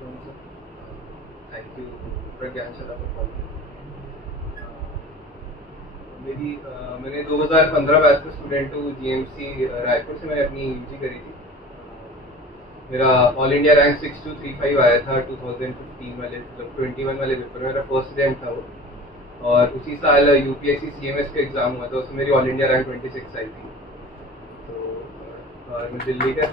Thank you Pragyan Sharma for calling. मैंने 2015 batch का student हूँ। जीएमसी रायपुर से मैंने अपनी यूजी करी थी। मेरा ऑल इंडिया रैंक 6235 आया था 2015 वाले, मतलब 21 वाले पेपर में मेरा फर्स्ट अटेम्प्ट था वो। और उसी साल यूपीएससी सीएमएस का एग्जाम हुआ था, उसमें मेरी ऑल इंडिया रैंक 26 आई थी। तो और मैं दिल्ली का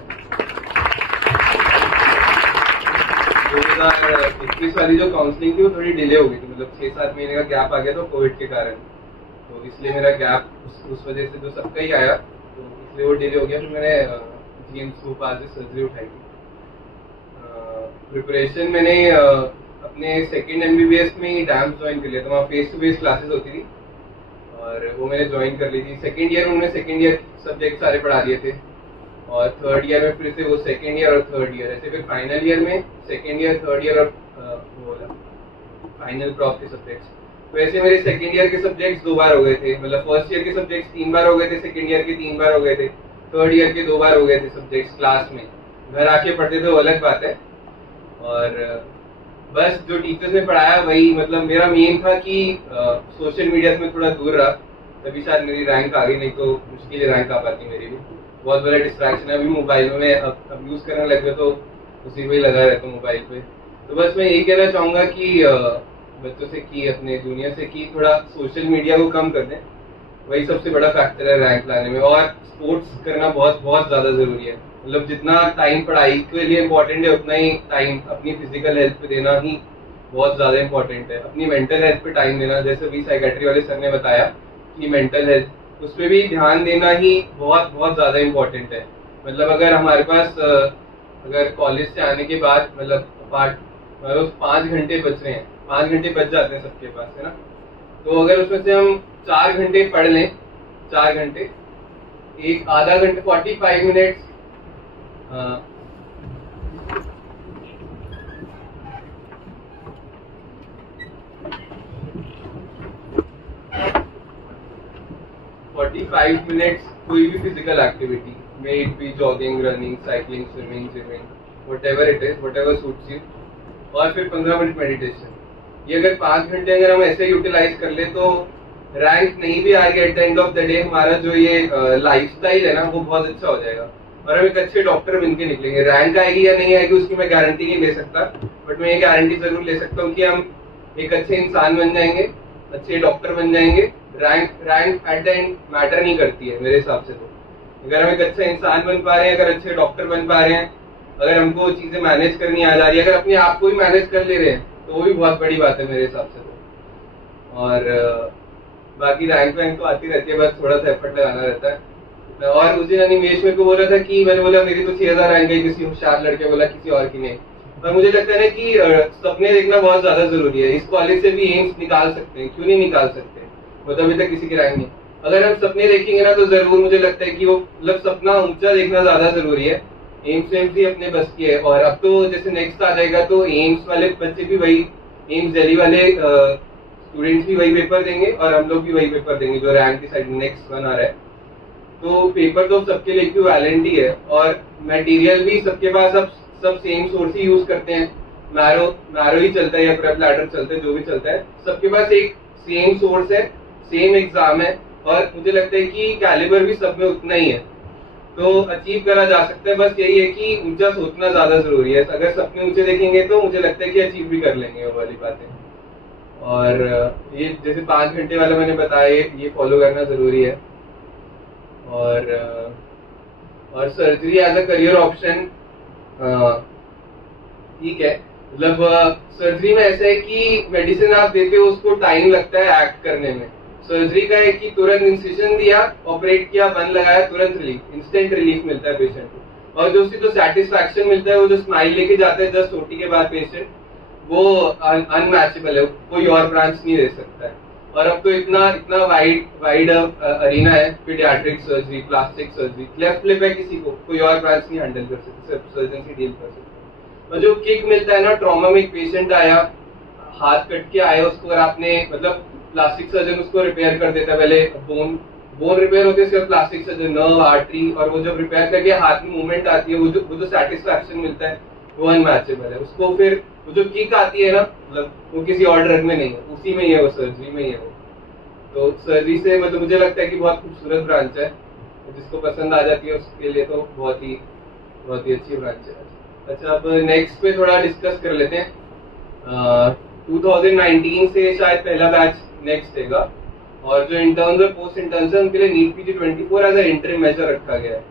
2021 वाली जो काउंसलिंग थी वो थोड़ी डिले हो गई थी, मतलब 6-7 महीने का गैप आ गया था कोविड के कारण। तो इसलिए मेरा गैप उस वजह से जो सबका ही आया, तो इसलिए वो डिले हो गया। फिर मैंने जीएम्स भोपाल से सर्जरी उठाई थी। प्रिपरेशन मैंने अपने सेकेंड एमबीबीएस में ही डैम ज्वाइन कर लिया था। वहाँ फेस टू फेस क्लासेस होती थी और वो मैंने ज्वाइन कर ली थी। सेकेंड ईयर उन्होंने सेकेंड ईयर सब्जेक्ट सारे पढ़ा दिए थे और थर्ड ईयर में फिर से वो सेकेंड ईयर और थर्ड ईयर ऐसे, फिर फाइनल ईयर में सेकेंड ईयर थर्ड ईयर और वो फाइनल प्रॉफ के सब्जेक्ट्स। तो ऐसे मेरे सेकेंड ईयर के सब्जेक्ट्स 2 बार हो गए थे, मतलब फर्स्ट ईयर के सब्जेक्ट्स 3 बार हो गए थे, सेकेंड ईयर के 3 बार हो गए थे, थर्ड ईयर के 2 बार हो गए थे सब्जेक्ट्स क्लास में। घर आके पढ़ते थे वो अलग बात है। और बस जो टीचर्स ने पढ़ाया वही, मतलब मेरा मेन था कि सोशल मीडिया से थोड़ा दूर रहा, तभी शायद मेरी रैंक आ गई, नहीं तो मुश्किल रैंक आ पाती मेरी भी। बहुत बड़ा डिस्ट्रैक्शन है अभी मोबाइल में, मैं अब यूज करने लग गया तो उसी पे लगा रहता हूँ मोबाइल पे। तो बस मैं यही कहना चाहूंगा कि बच्चों से कि अपने जूनियर से कि थोड़ा सोशल मीडिया को कम कर दें, वही सबसे बड़ा फैक्टर है रैंक लाने में। और स्पोर्ट्स करना बहुत बहुत ज्यादा जरूरी है, मतलब जितना टाइम पढ़ाई के लिए इम्पोर्टेंट है उतना ही टाइम अपनी फिजिकल हेल्थ पे देना ही बहुत ज्यादा इम्पोर्टेंट है। अपनी मेंटल हेल्थ पे टाइम देना, जैसे भी साइकेट्री वाले सर ने बताया कि मेंटल हेल्थ, उस पर भी ध्यान देना ही बहुत बहुत ज्यादा इम्पोर्टेंट है। मतलब अगर हमारे पास अगर कॉलेज से आने के बाद मतलब 5 घंटे बच रहे हैं, 5 घंटे बच जाते हैं सबके पास, है ना। तो अगर उसमें से हम 4 घंटे पढ़ लें, 4 घंटे, एक आधा घंटे 45 मिनट्स 45 मिनट्स कोई भी physical activity, may it be jogging, running, cycling, swimming, gymming, whatever it is, whatever suits you. और फिर 15 मिनट मेडिटेशन। ये अगर 5 घंटे अगर हम ऐसे यूटिलाइज कर ले तो रैंक नहीं भी आ गया at the end of the day, हमारा जो ये लाइफस्टाइल है ना वो बहुत अच्छा हो जाएगा और हम एक अच्छे डॉक्टर बन के निकलेंगे। रैंक आएगी या नहीं आएगी उसकी मैं गारंटी नहीं ले सकता, बट मैं ये गारंटी जरूर ले सकता हूँ कि हम एक अच्छे इंसान बन जाएंगे, अच्छे डॉक्टर बन जाएंगे। Rank at the end matter नहीं करती है मेरे हिसाब से। तो अगर हम एक अच्छा इंसान बन पा रहे हैं, अगर अच्छे डॉक्टर बन पा रहे हैं, अगर हमको चीजें मैनेज करनी आ जा रही है, अगर अपने आप को ही मैनेज कर ले रहे हैं, तो वो भी बहुत बड़ी बात है मेरे हिसाब से। तो और बाकी रैंक तो आती रहती है, बस थोड़ा सा एफर्ट लगाना रहता है। और उस दिन अनिमेश मेरे को बोला था कि मैंने बोला मेरी तो 6000 रैंक गई, किसी होशियार लड़के बोला किसी और की नहीं। पर मुझे लगता है ना कि सपने देखना बहुत ज्यादा जरूरी है। इस कॉलेज से भी एम्स निकाल सकते हैं, क्यों नहीं निकाल सकते, मतलब अभी तक किसी की रैंक नहीं। अगर हम सपने देखेंगे ना तो जरूर मुझे लगता है कि वो मतलब सपना ऊंचा देखना ज्यादा जरूरी है। एम्स ही अपने बस की है। और अब तो जैसे नेक्स्ट आ जाएगा तो एम्स वाले बच्चे भी वही, एम्स दिल्ली वाले स्टूडेंट्स भी वही पेपर देंगे और हम लोग भी वही पेपर देंगे जो रैंक की साइड नेक्स्ट 1 आ रहा है। तो पेपर तो सबके लिए इक्विवेलेंट ही है और मटेरियल भी सबके पास अब सब सेम सोर्स ही यूज करते हैं। मैरो ही चलता है या प्रेप लैडर चलता है, जो भी चलता है सबके पास एक सेम सोर्स है, सेम एग्जाम है। और मुझे लगता है कि कैलिबर भी सब में उतना ही है, तो अचीव करा जा सकता है। बस यही है कि ऊंचा सोचना ज्यादा जरूरी है। अगर सपने ऊंचे देखेंगे तो मुझे लगता है कि अचीव भी कर लेंगे वो वाली बातें। और ये जैसे 5 घंटे वाला मैंने बताया, ये फॉलो करना जरूरी है। और surgery as a career option ठीक है, मतलब सर्जरी में ऐसा है कि मेडिसिन आप देते हो उसको टाइम लगता है एक्ट करने में। सर्जरी का है कि तुरंत इंसिजन दिया, ऑपरेट किया, बंद लगाया, तुरंत रिलीफ, इंस्टेंट रिलीफ मिलता है पेशेंट को। और जो उसकी जो सेटिस्फैक्शन मिलता है, वो जो स्माइल लेके जाता है जस्ट ओटी के बाद पेशेंट, वो अनमैचेबल है, कोई और ब्रांच नहीं दे सकता है। और अब तो इतना इतना वाइड अरीना है, paediatric surgery, plastic surgery, cleft lip है किसी को, कोई और ब्रांच नहीं हैंडल कर सकती, सिर्फ सर्जन ही डील कर सकते। और जो किक मिलता है ना, ट्रॉमा में एक पेशेंट आया, हाथ कट के आया, उसको अगर आपने मतलब प्लास्टिक सर्जन उसको रिपेयर कर देता है, पहले बोन रिपेयर होती है, उसके बाद प्लास्टिक सर्जन नर्व, आर्टरी, और वो जब रिपेयर करके हाथ में मूवमेंट आती है, वो जो सेटिस्फैक्शन मिलता है वो अनमैचेबल है। उसको फिर वो जो किक आती है ना, मतलब वो किसी और ड्रग में नहीं है, उसी में ही है, वो सर्जरी में ही है वो। तो सर्जरी से मतलब मुझे लगता है कि बहुत खूबसूरत ब्रांच है, जिसको पसंद आ जाती है उसके लिए तो बहुत ही अच्छी ब्रांच है। अच्छा, अब नेक्स्ट पे थोड़ा डिस्कस कर लेते हैं। 2019 से शायद पहला बैच नेक्स्ट देगा, और जो इंटर्न्स और पोस्ट इंटर्न्स है उनके लिए NEET PG 24 as a interim measure रखा गया है।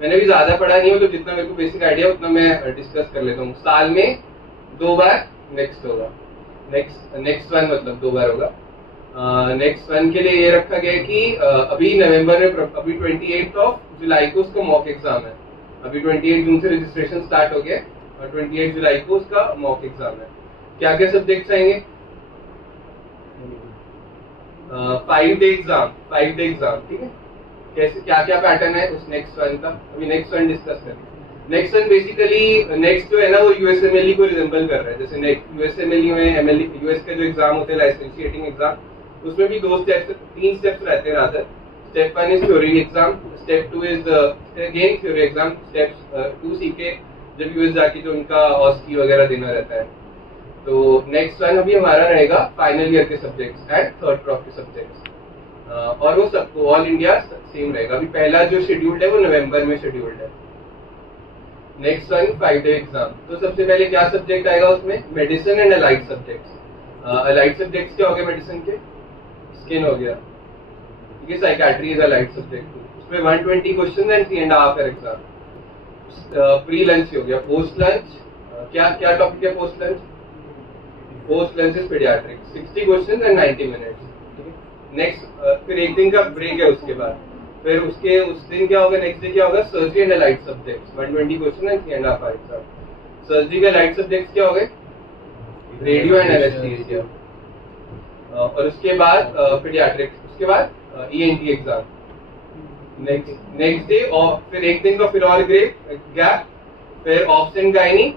मैंने भी ज्यादा पढ़ा नहीं है, तो जितना मेरे को बेसिक आइडिया उतना मैं डिस्कस कर लेता हूँ। साल में 2 बार नेक्स्ट होगा, नेक्स्ट वन मतलब 2 बार होगा। नेक्स्ट वन के लिए ये रखा गया है कि अभी नवंबर में, अभी 28 जुलाई को उसका मॉक एग्जाम है। अभी 28 जून से रजिस्ट्रेशन स्टार्ट हो गया और 28 जुलाई को उसका मॉक एग्जाम है। क्या क्या सब्जेक्ट्स आएंगे? 5 डे एग्जाम, ठीक है। कैसे क्या क्या पैटर्न है उस नेक्स्ट वन का, अभी नेक्स्ट वन डिस्कस करेंगे। नेक्स्ट वन बेसिकली नेक्स्ट जो है ना, वो यूएसएमएलई को रिजेंबल कर रहा है। जैसे यूएसएमएलई में एमएलई यूएस के जो एग्जाम होते हैं, लाइसेंसिएटिंग एग्जाम, उसमें भी 3 स्टेप्स रहते हैं rather. Step 1 is theory exam, step 2 is again theory exam, step 2 सीखे जब यूएस जाके जो उनका ऑस्की वगैरह देना रहता है। तो नेक्स्ट वन अभी हमारा रहेगा फाइनल ईयर के सब्जेक्ट्स एंड थर्ड प्रॉफ के सब्जेक्ट्स, और वो सबको ऑल इंडिया सेम रहेगा। अभी पहला जो शेड्यूल्ड है वो नवंबर में शेड्यूल्ड है। Next one 5 day exam. तो सबसे पहले क्या सब्जेक्ट आएगा उसमें? Medicine and allied subjects. Allied subjects क्या हो गए मेडिसिन के? स्किन हो गया, ठीक है। साइकेट्री इज अलाइड सब्जेक्ट, उसमें 120 question and 3.5 exam. Pre lunch हो गया। पोस्ट लंच क्या टॉपिक है? Post lunch is paediatrics, 60 question and 90 minutes. Next फिर एक दिन का ब्रेक है उसके बाद, फिर उसके उस दिन क्या होगा? नेक्स्ट डे क्या होगा? Surgery and allied subjects, 120 question and 3.5 exam. Surgery के अलाइड सब्जेक्ट्स क्या हो गए? रेडियो एंड एनेस्थीसिया, और उसके बाद पीडियाट्रिक्स, उसके बाद ईएनटी एग्जाम। नेक्स्ट डे और फिर एक दिन का फिर और गैप, फिर ops and gynae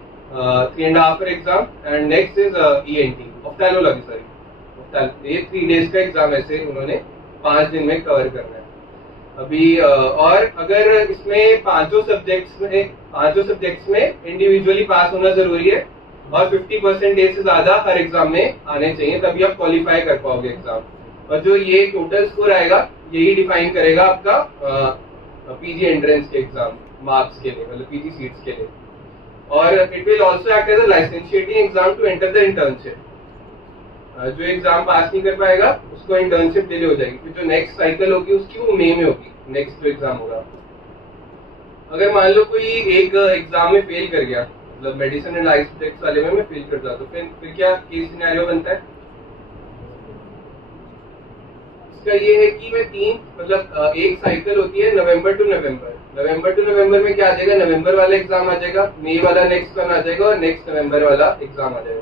3.5 exam, and next is ENT ophthalmology, sorry. ये 3 डेज का एग्जाम ऐसे उन्होंने 5 दिन में कवर करना है अभी। और अगर इसमें पांचों सब्जेक्ट्स में इंडिविजुअली पास होना जरूरी है, और 50% से ज्यादा हर एग्जाम में आने चाहिए, तभी आप क्वालिफाई कर पाओगे एग्जाम। और जो ये टोटल स्कोर आएगा यही डिफाइन करेगा आपका पीजी एंट्रेंस के एग्जाम मार्क्स के लिए, मतलब पीजी सीट्स के लिए। और it will also act as a licentiating exam to enter the internship. जो एग्जाम पास नहीं कर पाएगा उसको इंटर्नशिप डिले हो जाएगी, फिर जो नेक्स्ट साइकिल होगी उसकी वो मई में होगी, नेक्स्ट जो एग्जाम होगा। अगर मान लो कोई एक एग्जाम में फेल कर गया, मतलब मेडिसिन एंड लाइफ सब्जेक्ट्स वाले में फेल कर जाता, तो फिर क्या केस सिनेरियो बनता है? इसका ये है कि मैं 3 मतलब एक साइकिल होती है नवंबर टू नवंबर में क्या आ जाएगा? नवंबर वाला एग्जाम आ जाएगा, मई वाला नेक्स्ट वन आ जाएगा, और नेक्स्ट नवंबर वाला एग्जाम आ जाएगा।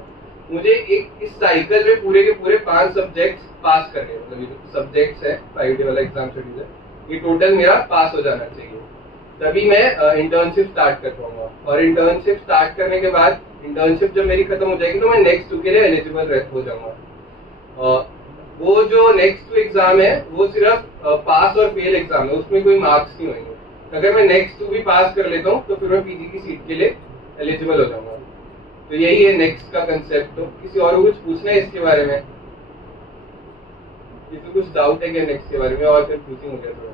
मुझे इस साइकिल में पूरे के पूरे 5 सब्जेक्ट्स पास करने हैं, मतलब ये जो सब्जेक्ट्स है 5 डे वाला एग्जाम शेड्यूल है, ये टोटल मेरा पास हो जाना चाहिए, तभी मैं इंटर्नशिप स्टार्ट कर पाऊंगा। और इंटर्नशिप स्टार्ट करने के बाद, इंटर्नशिप जब मेरी खत्म हो जाएगी तो मैं नेक्स्ट 2 के लिए एलिजिबल हो जाऊंगा। वो जो नेक्स्ट 2 एग्जाम है वो सिर्फ पास और फेल एग्जाम है, उसमें कोई मार्क्स नहीं होंगे। अगर मैं नेक्स्ट 2 भी पास कर लेता हूँ तो फिर मैं पीजी की सीट के लिए एलिजिबल हो जाऊंगा। तो यही है नेक्स्ट का कंसेप्ट। तो किसी और को कुछ पूछना है इसके बारे में? किसी को कुछ डाउट है क्या नेक्स्ट के बारे में? और फिर पूछिंग हो गया थोड़ा,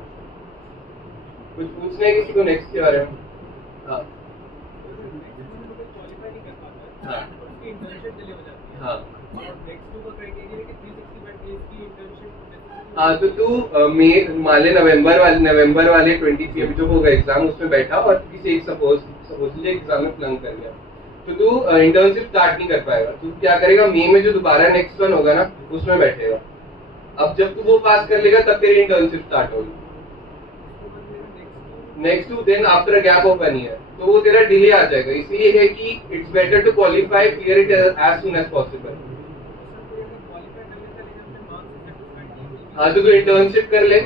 कुछ पूछना है किसी को नेक्स्ट के बारे में? हाँ हाँ हाँ। तो तू मान ले नवंबर वाले 23 अभी जो होगा एग्जाम, उसमें बैठा और किसी एक सपोज एग्जाम में फ्लंक कर गया, तो तू इंटर्नशिप स्टार्ट नहीं कर पाएगा। तू क्या करेगा? मई में जो दोबारा नेक्स्ट वन होगा ना, उसमें बैठेगा। अब जब तू वो पास कर लेगा तब तेरी इंटर्नशिप स्टार्ट होगी। Next to then after a gap of 1 year, तो वो तेरा डिले आ जाएगा। इसलिए है कि it's better to qualify, clear it as soon as possible. हाँ, तो तू इंटर्नशिप कर ले,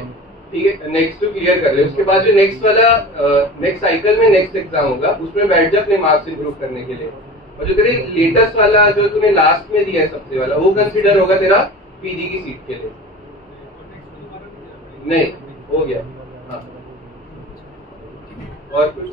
ठीक है, नेक्स्ट टू क्लियर कर ले। उसके बाद जो नेक्स्ट साइकिल में नेक्स्ट एग्जाम होगा उसमें बैठ जा अपने मार्क्स इंप्रूव करने के लिए। और जो तेरे लेटेस्ट वाला जो तूने लास्ट में दिया है सबसे वाला, वो कंसीडर होगा तेरा पीजी की सीट के लिए। नहीं हो गया। हाँ, और कुछ?